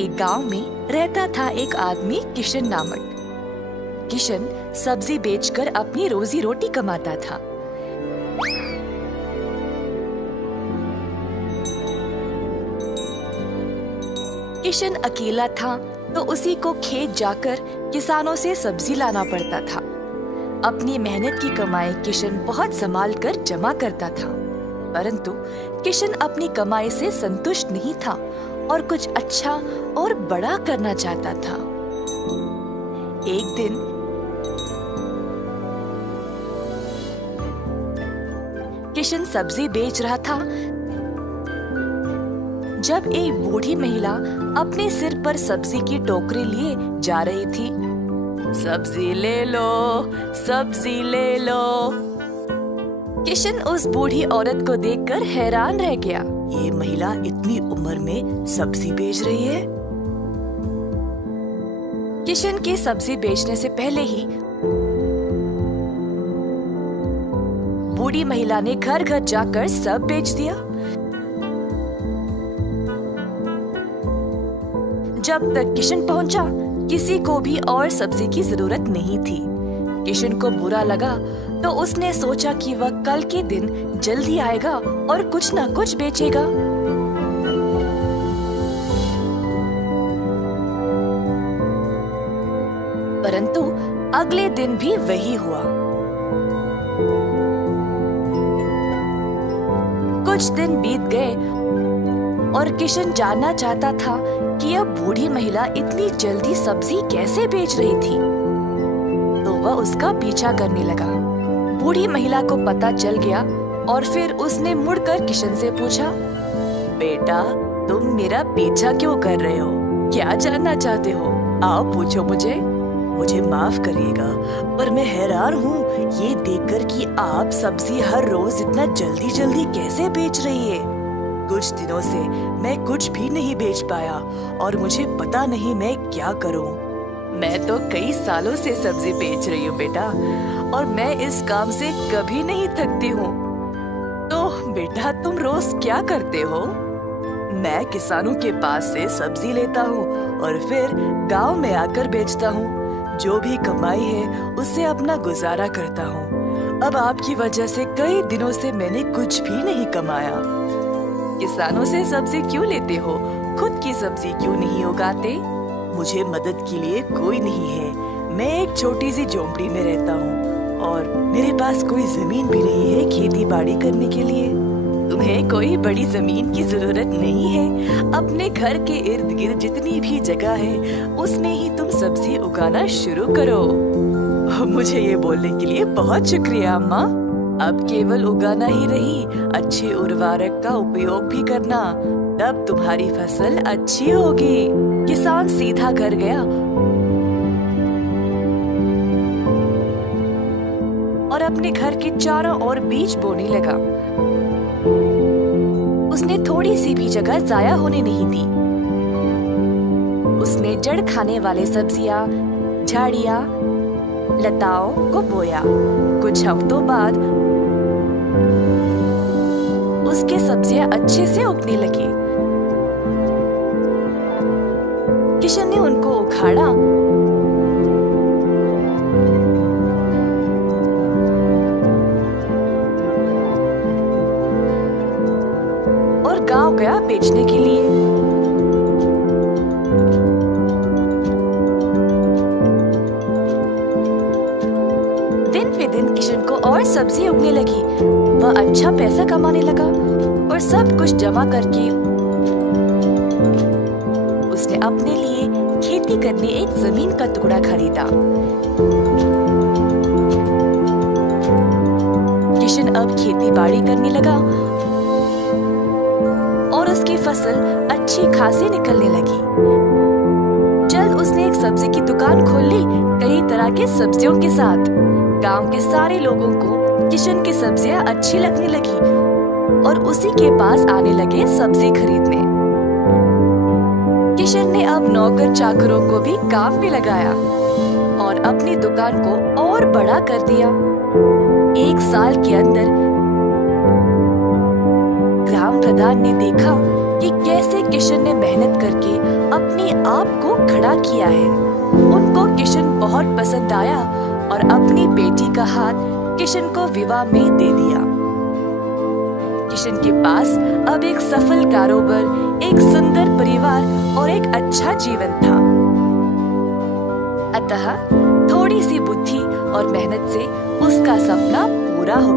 एक गांव में रहता था एक आदमी किशन नामक। किशन सब्जी बेचकर अपनी रोजी रोटी कमाता था। किशन अकेला था तो उसी को खेत जाकर किसानों से सब्जी लाना पड़ता था। अपनी मेहनत की कमाई किशन बहुत संभाल कर जमा करता था, परंतु किशन अपनी कमाई से संतुष्ट नहीं था और कुछ अच्छा और बड़ा करना चाहता था। एक दिन किशन सब्जी बेच रहा था जब एक बूढ़ी महिला अपने सिर पर सब्जी की टोकरी लिए जा रही थी। सब्जी ले लो, सब्जी ले लो। किशन उस बूढ़ी औरत को देखकर हैरान रह गया। ये महिला इतनी उम्र में सब्जी बेच रही है। किशन के सब्जी बेचने से पहले ही बूढ़ी महिला ने घर घर जाकर सब बेच दिया। जब तक किशन पहुंचा, किसी को भी और सब्जी की जरूरत नहीं थी। किशन को बुरा लगा तो उसने सोचा कि वह कल के दिन जल्दी आएगा और कुछ ना कुछ बेचेगा। परंतु अगले दिन भी वही हुआ। कुछ दिन बीत गए और किशन जानना चाहता था कि यह बूढ़ी महिला इतनी जल्दी सब्जी कैसे बेच रही थी, तो वह उसका पीछा करने लगा। बूढ़ी महिला को पता चल गया और फिर उसने मुड़कर किशन से पूछा, बेटा, तुम मेरा पीछा क्यों कर रहे हो? क्या जानना चाहते हो? आओ पूछो मुझे। मुझे माफ करिएगा, पर मैं हैरान हूँ ये देखकर कि आप सब्जी हर रोज इतना जल्दी जल्दी कैसे बेच रही है। कुछ दिनों से मैं कुछ भी नहीं बेच पाया और मुझे पता नहीं मैं क्या करूं। मैं तो कई सालों से सब्जी बेच रही हूँ बेटा, और मैं इस काम से कभी नहीं थकती हूँ। तो बेटा, तुम रोज क्या करते हो? मैं किसानों के पास से सब्जी लेता हूँ और फिर गांव में आकर बेचता हूँ। जो भी कमाई है उससे अपना गुजारा करता हूँ। अब आपकी वजह से कई दिनों से मैंने कुछ भी नहीं कमाया। किसानों से सब्जी क्यों लेते हो? खुद की सब्जी क्यों नहीं उगाते? मुझे मदद के लिए कोई नहीं है। मैं एक छोटी सी झोंपड़ी में रहता हूँ और मेरे पास कोई जमीन भी नहीं है खेती बाड़ी करने के लिए। तुम्हें कोई बड़ी जमीन की जरूरत नहीं है। अपने घर के इर्द गिर्द जितनी भी जगह है उसमें ही तुम सब्जी उगाना शुरू करो। मुझे ये बोलने के लिए बहुत शुक्रिया अम्मा। अब केवल उगाना ही नहीं, अच्छे उर्वरक का उपयोग भी करना, तब तुम्हारी फसल अच्छी होगी। किसान सीधा घर गया और अपने घर के चारों ओर बीज बोने लगा। उसने थोड़ी सी भी जगह जाया होने नहीं दी। उसने जड़ खाने वाले सब्जियां, झाड़ियां, लताओं को बोया। कुछ हफ्तों बाद उसके सब्जियां अच्छे से उगने लगी। किशन ने उनको उखाड़ा और गांव गया बेचने के लिए। दिन पे दिन किशन को और सब्जी उगने लगी। वह अच्छा पैसा कमाने लगा और सब कुछ जमा करके उसने अपने लिए खेती करने एक जमीन का टुकड़ा खरीदा। किशन अब खेती बाड़ी करने लगा और उसकी फसल अच्छी खासी निकलने लगी। जल्द उसने एक सब्जी की दुकान खोल ली, कई तरह के सब्जियों के साथ। गांव के सारे लोगों को किशन की सब्जियां अच्छी लगने लगी और उसी के पास आने लगे सब्जी खरीदने। किशन ने अब नौकर चाकरों को भी काम में लगाया और अपनी दुकान को और बड़ा कर दिया। एक साल के अंदर ग्राम प्रधान ने देखा कि कैसे किशन ने मेहनत करके अपनी आप को खड़ा किया है। उनको किशन बहुत पसंद आया और अपनी बेटी का हाथ किशन को विवाह में दे दिया। किशन के पास अब एक सफल कारोबार, एक सुंदर परिवार और एक अच्छा जीवन था। अतः थोड़ी सी बुद्धि और मेहनत से उसका सपना पूरा हो